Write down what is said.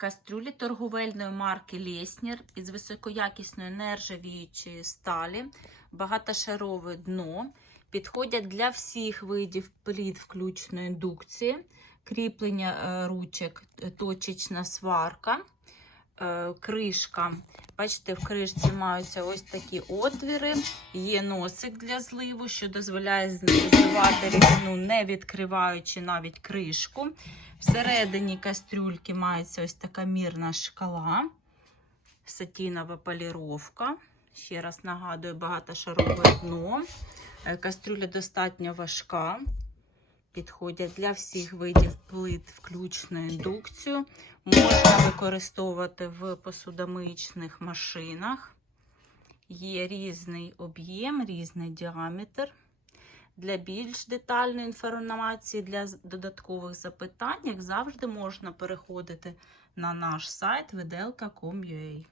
Кастрюлі торговельної марки Лєснір із високоякісної нержавіючої сталі, багатошарове дно. Підходять для всіх видів пліт включно індукції, кріплення е, ручок, е, точечна сварка, е, кришка. Бачите, в кришці маються ось такі отвіри, є носик для зливу, що дозволяє зливати рідину, не відкриваючи навіть кришку. Всередині кастрюльки мається ось така мірна шкала, сатінова поліровка. Ще раз нагадую, багатошарове дно. Е, Кастрюля достатньо важка. Підходять для всіх видів плит, включно індукцію. Можна використовувати в посудомиючних машинах. Є різний об'єм, різний діаметр. Для більш детальної інформації, для додаткових запитань, як завжди, можна переходити на наш сайт виделка.com.ua.